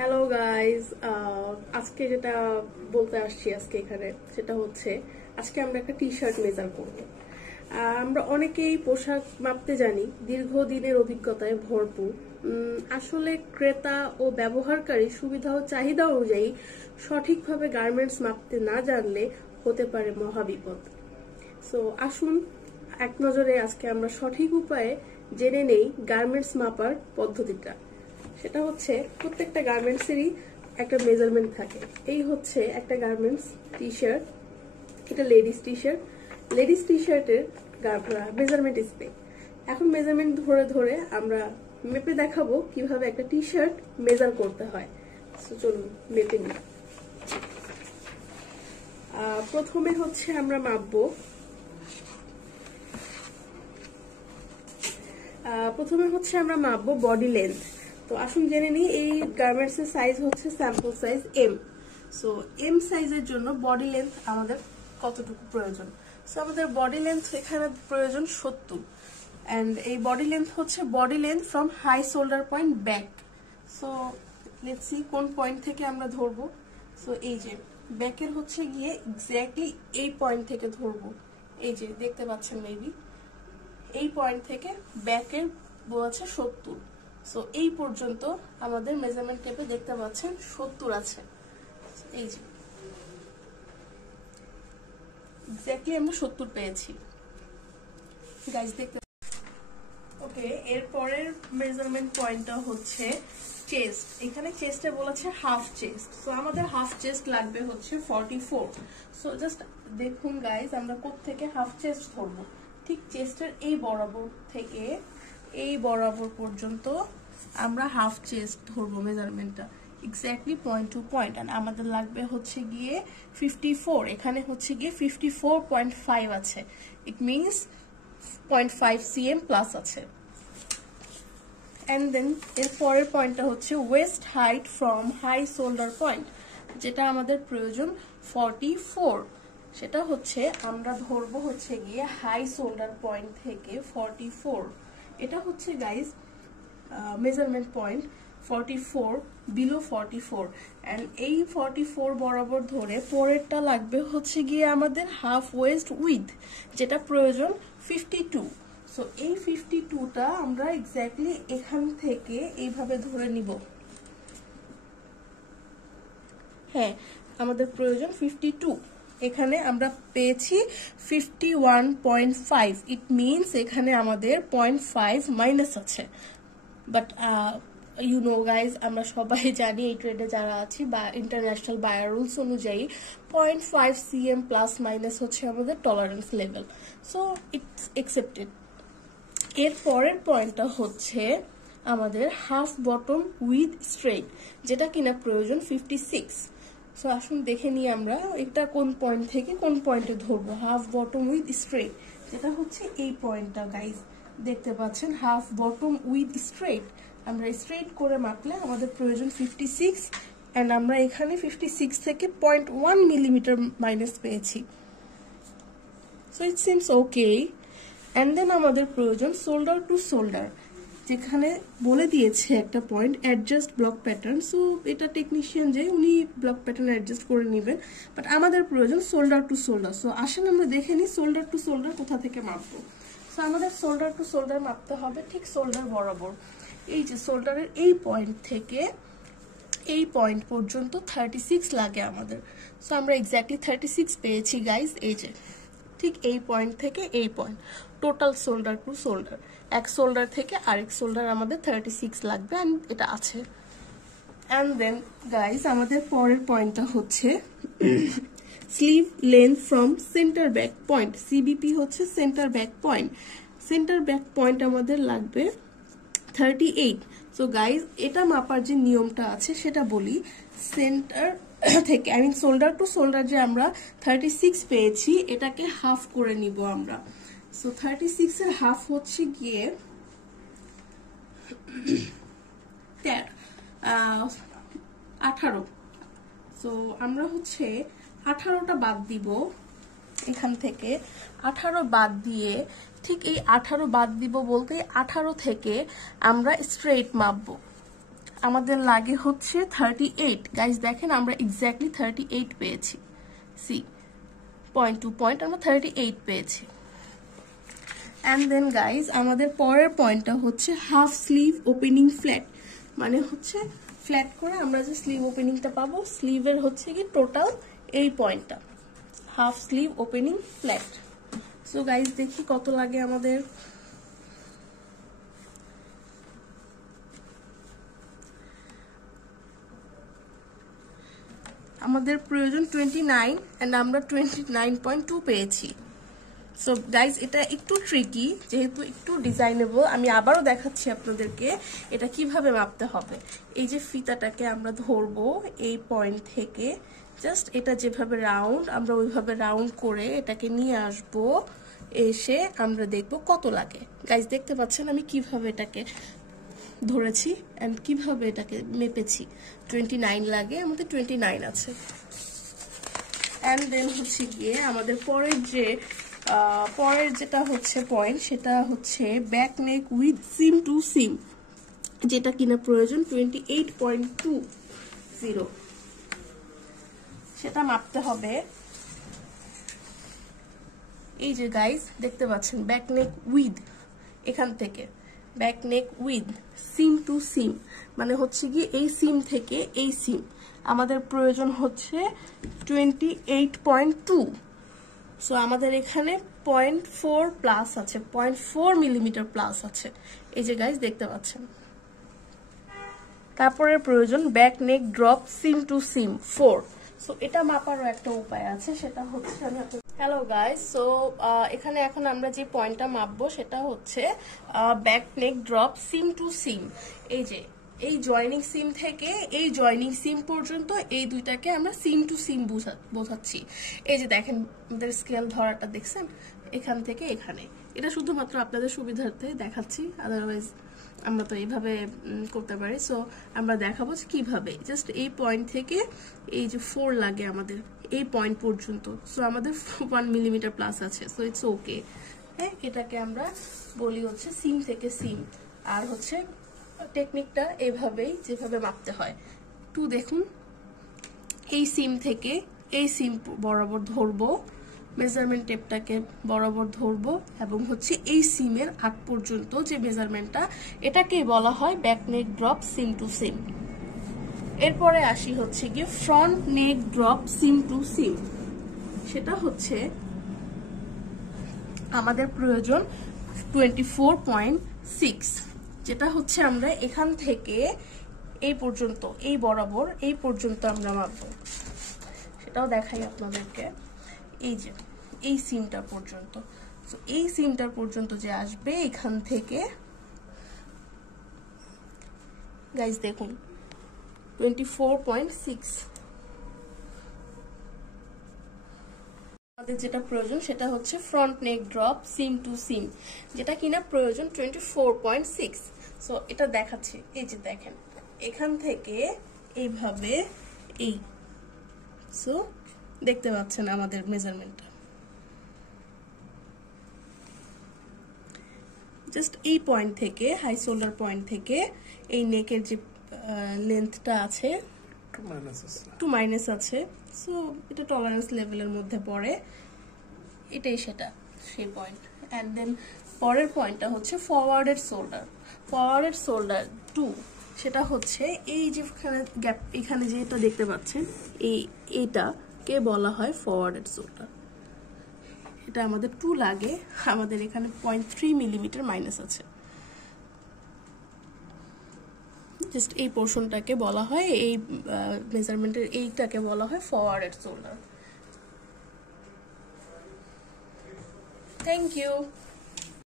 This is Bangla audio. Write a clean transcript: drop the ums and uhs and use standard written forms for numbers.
হ্যালো গাইজ, আজকে যেটা বলতে আসছি আজকে এখানে সেটা হচ্ছে আজকে আমরা একটা টি শার্ট মেজার করব। আমরা অনেকেই পোশাক মাপতে জানি, দীর্ঘদিনের অভিজ্ঞতায় ভরপুর। আসলে ক্রেতা ও ব্যবহারকারী সুবিধা ও চাহিদা অনুযায়ী সঠিকভাবে গার্মেন্টস মাপতে না জানলে হতে পারে মহাবিপদ। সো আসুন এক নজরে আজকে আমরা সঠিক উপায়ে জেনে নেই গার্মেন্টস মাপার পদ্ধতিটা। সেটা হচ্ছে প্রত্যেকটা গার্মেন্টসেরই একটা মেজারমেন্ট থাকে। এই হচ্ছে একটা গার্মেন্টস টি শার্ট, এটা ladies T shirt. Ladies T শার্টের মেজারমেন্ট স্পেক। এখন মেজারমেন্ট ধরে ধরে আমরা মেপে দেখাবো কিভাবে একটা টি শার্ট মেজার করতে হয়। সো চলুন মেপে নিই। প্রথমে হচ্ছে আমরা মাপবো, বডি লেন্থ। তো আসুন জেনে নিই, এই গার্মেন্টস এর সাইজ হচ্ছে sample size M. So M সাইজের জন্য বডি লেন্থ আমাদের কতটুকু প্রয়োজন? সো আমাদের বডি লেন্থ এখানে প্রয়োজন 70, এন্ড এই বডি লেন্থ হচ্ছে body length from high shoulder point back. So let's see কোন পয়েন্ট থেকে আমরা ধরবো। সো এই যে ব্যাকের হচ্ছে গিয়ে এক্স্যাক্টলি এই পয়েন্ট থেকে ধরবো। এই যে দেখতে পাচ্ছেন মেবি এই পয়েন্ট থেকে ব্যাকের বলেছে 70। সো এই পর্যন্ত আমাদের মেজারমেন্ট টেপে দেখতে পাচ্ছেন 70 আছে। এই যে এক্স্যাক্টলি আমরা 70 পেয়েছি গাইস, দেখতে। ওকে, এর পরের মেজারমেন্ট পয়েন্টটা হচ্ছে চেস্ট। এখানে চেস্টে বলেছে হাফ চেস্ট। সো আমাদের হাফ চেস্ট লাগবে হচ্ছে 44। সো জাস্ট দেখুন গাইস, আমরা কোত্থেকে হাফ চেস্ট ধরবো। ঠিক চেস্টের এই বরাবর থেকে এই বরাবর পর্যন্ত আমরা হাফ চেস্ট ধরবো মেজারমেন্টটা এক্স্যাক্টলি পয়েন্ট টু পয়েন্ট। আর আমাদের লাগবে হচ্ছে গিয়ে 54। এখানে হচ্ছে গিয়ে 54.5 আছে। ইট মিনস 0.5 cm প্লাস আছে। এন্ড দেন এর পরের পয়েন্টটা হচ্ছে waist height from high shoulder point, যেটা আমাদের প্রয়োজন 44। সেটা হচ্ছে আমরা ধরবো হচ্ছে গিয়ে হাই শোল্ডার পয়েন্ট থেকে 44। এটা হচ্ছে guys measurement point 44, below 44। And এই 44 বরাবর ধরে পরেরটা লাগবে হচ্ছে গিয়ে আমাদের হাফ ওয়েস্ট উইথ, যেটা প্রয়োজন 52। সো এই 52টা আমরা এক্স্যাক্টলি এখান থেকে এইভাবে ধরে নিব। হ্যাঁ, আমাদের প্রয়োজন 52। এখানে আমরা পেয়েছি 51.5। ইট মিনস এখানে আমাদের 0.5 মাইনাস আছে। বাট ইউ নো গাইজ, আমরা সবাই জানি এই ট্রেডে যারা আছি বা ইন্টারন্যাশনাল বায়ার রুলস অনুযায়ী 0.5 cm প্লাস মাইনাস হচ্ছে আমাদের tolerance level. So it's accepted. এর পরের পয়েন্টটা হচ্ছে আমাদের হাফ বটম উইথ স্ট্রেট, যেটা কিনা প্রয়োজন 56। সো আসুন দেখে নিই আমরা এটা কোন পয়েন্ট থেকে কোন পয়েন্টে ধরবো। হাফ বটম উইথ স্ট্রেট, যেটা হচ্ছে এই পয়েন্টটা গাইজ দেখতে পাচ্ছেন, হাফ বটম উইথ স্ট্রেট। আমরা স্ট্রেট করে মাপলে আমাদের প্রয়োজন 56, এন্ড আমরা এখানে 56 থেকে 0.1 মিলিমিটার মাইনাস পেয়েছি। So it seems okay. And then আমাদের প্রয়োজন শোল্ডার টু শোল্ডার, যেখানে বলে দিয়েছে একটা point adjust block pattern. So এটা টেকনিশিয়ান যে উনি ব্লক প্যাটার্ন অ্যাডজাস্ট করে নেবেন, বাট আমাদের প্রয়োজন শোল্ডার টু শোল্ডার। সো আসেন আমরা দেখে নিই শোল্ডার টু শোল্ডার কোথা থেকে মাপবো। সো আমাদের শোল্ডার টু শোল্ডার মাপতে হবে ঠিক শোল্ডার বরাবর। এই যে শোল্ডারের এই পয়েন্ট থেকে এই পয়েন্ট পর্যন্ত 36 লাগে আমাদের। সো আমরা এক্স্যাক্টলি 36 পেয়েছি গাইজ। এই যে ঠিক এই পয়েন্ট থেকে এই point, total shoulder to shoulder, এক শোল্ডার থেকে আরেক শোল্ডার আমাদের 36 লাগবে, এন্ড এটা আছে। এন্ড দেন গাইজ আমাদের পরের পয়েন্টটা হচ্ছে sleeve length from centre back point. CBP হচ্ছে centre back point. Centre back point আমাদের লাগবে 38। সো গাইজ এটা মাপার যে নিয়মটা আছে সেটা বলি। সেন্টার থেকে I mean shoulder to shoulder যে আমরা 36 পেয়েছি, এটাকে হাফ করে নিব আমরা। সো 36 এর হাফ হচ্ছে গিয়ে 18। সো আমরা হচ্ছে 18টা বাদ দিব এখান থেকে। 18 বাদ দিয়ে ঠিক এই 18 বাদ দিব বলতে 18 থেকে আমরা স্ট্রেট মাপবো। আমাদের লাগে হচ্ছে 38। গাইজ দেখেন আমরা এক্স্যাক্টলি 38 পেয়েছি। সি পয়েন্ট টু পয়েন্ট আমরা 38 পেয়েছি। অ্যান্ড দেন গাইজ আমাদের পরের পয়েন্টটা হচ্ছে হাফ স্লিভ ওপেনিং ফ্ল্যাট, মানে হচ্ছে ফ্ল্যাট করে আমরা যে স্লিভ ওপেনিংটা পাবো, স্লিভের হচ্ছে কি টোটাল এই পয়েন্টটা, half sleeve opening flat. So guys দেখি কত লাগে আমাদের। আমাদের প্রয়োজন 29 এন্ড আমরা 29.2 পেয়েছি। সো গাইজ এটা একটু ট্রিকি, যেহেতু একটু ডিজাইনেবল। আমি আবারও দেখাচ্ছি আপনাদেরকে এটা কিভাবে মাপতে হবে। এই যে ফিতাটাকে আমরা ধরবো এই পয়েন্ট থেকে, জাস্ট এটা যেভাবে রাউন্ড, আমরা ওইভাবে রাউন্ড করে এটাকে নিয়ে আসবো, এসে আমরা দেখবো কত লাগে। গাইজ দেখতে পাচ্ছেন আমি কিভাবে এটাকে ধরেছি এন্ড কিভাবে এটাকে মেপেছি। 29 লাগে, আমাদের 29 আছে। এন্ড দেন হচ্ছে গিয়ে আমাদের পরের যেটা হচ্ছে পয়েন্ট, সেটা হচ্ছে back neck width seam to seam, যেটা কিনা প্রয়োজন 28.20। সেটা মাপতে হবে। এই যে গাইজ দেখতে পাচ্ছেন ব্যাক নেক উইথ, এখান থেকে back neck width seam to seam, মানে হচ্ছে কি এই সিম থেকে এই সিম আমাদের প্রয়োজন হচ্ছে 28.2। সো আমাদের এখানে 0.4 প্লাস আছে, 0.4 মিলিমিটার প্লাস আছে। এই যে গাইজ দেখতে পাচ্ছেন। তারপরে প্রয়োজন back neck drop SIM to SIM 4। So এটা মাপারও একটা উপায় আছে, সেটা হচ্ছে আমি হ্যালো গাইজ। সো এখানে এখন আমরা যে পয়েন্টটা মাপবো সেটা হচ্ছে back neck drop SIM to সিম। এই যে এই জয়নিং সিম থেকে এই জয়নিং সিম পর্যন্ত এই দুইটাকে আমরা সিম টু সিম বোঝাচ্ছি। এই যে দেখেন আমাদের স্কেল ধরাটা দেখছেন, এখান থেকে এখানে। এটা শুধুমাত্র আপনাদের সুবিধার্থে দেখাচ্ছি, আদারওয়াইজ আমরা তো এইভাবে করতে পারি। সো আমরা দেখাবো কিভাবে। জাস্ট এই পয়েন্ট থেকে এই যে 4 লাগে আমাদের এই পয়েন্ট পর্যন্ত। সো আমাদের 1 মিলিমিটার প্লাস আছে। So it's okay. হ্যাঁ, এটাকে আমরা বলি হচ্ছে সিম থেকে সিম। আর হচ্ছে টেকনিকটা এভাবেই, যেভাবে মাপতে হয়। একটু দেখুন, এই সিম থেকে এই সিম বরাবর ধরবো, মেজারমেন্ট টেপটাকে বরাবর ধরবো, এবং হচ্ছে এই সিমের আগ পর্যন্ত যে মেজারমেন্টটা, এটাকে বলা হয় back neck drop SIM to সিম। এরপরে আসি হচ্ছে গিয়ে front neck drop SIM to সিম। সেটা হচ্ছে আমাদের প্রয়োজন 24.6, যেটা হচ্ছে আমরা এখান থেকে এই পর্যন্ত, এই বরাবর এই পর্যন্ত আমরা মাপবো। সেটাও দেখাই আপনাদেরকে। এই যে এই সিমটা পর্যন্ত, তো এই সিমটার পর্যন্ত যে আসবে এখান থেকে, গাইজ দেখুন 24.6। আমাদের যেটা প্রয়োজন সেটা হচ্ছে front neck drop SIM to seam, যেটা কিনা প্রয়োজন 24.6। সো এটা দেখাচ্ছি। এই যে দেখেন এখান থেকে এইভাবে এই, সো দেখতে পাচ্ছেন আমাদের মেজারমেন্টটা। জাস্ট এই পয়েন্ট থেকে, হাই শোল্ডার পয়েন্ট থেকে এই নেকের যে লেন্থটা আছে, টু মাইনাস আছে। সো এটা টলারেন্স লেভেলের মধ্যে পড়ে, এটাই সেটা সেই পয়েন্ট। অ্যান্ড দেন পরের পয়েন্টটা হচ্ছে ফরওয়ার্ডেড শোল্ডার। ফরওয়ার্ডেড শোল্ডার 2, সেটা হচ্ছে এই যেখানে গ্যাপ, এখানে যেটা দেখতে পাচ্ছেন এইটাকে বলা হয় ফরওয়ার্ডেড শোল্ডার। এটা আমাদের 2 লাগে, আমাদের এখানে 0.3 মিলিমিটার মাইনাস আছে। জাস্ট এই পোর্শনটাকে বলা হয়, এই মেজারমেন্টের এইটাকে বলা হয় ফরওয়ার্ডেড শোল্ডার। Thank you.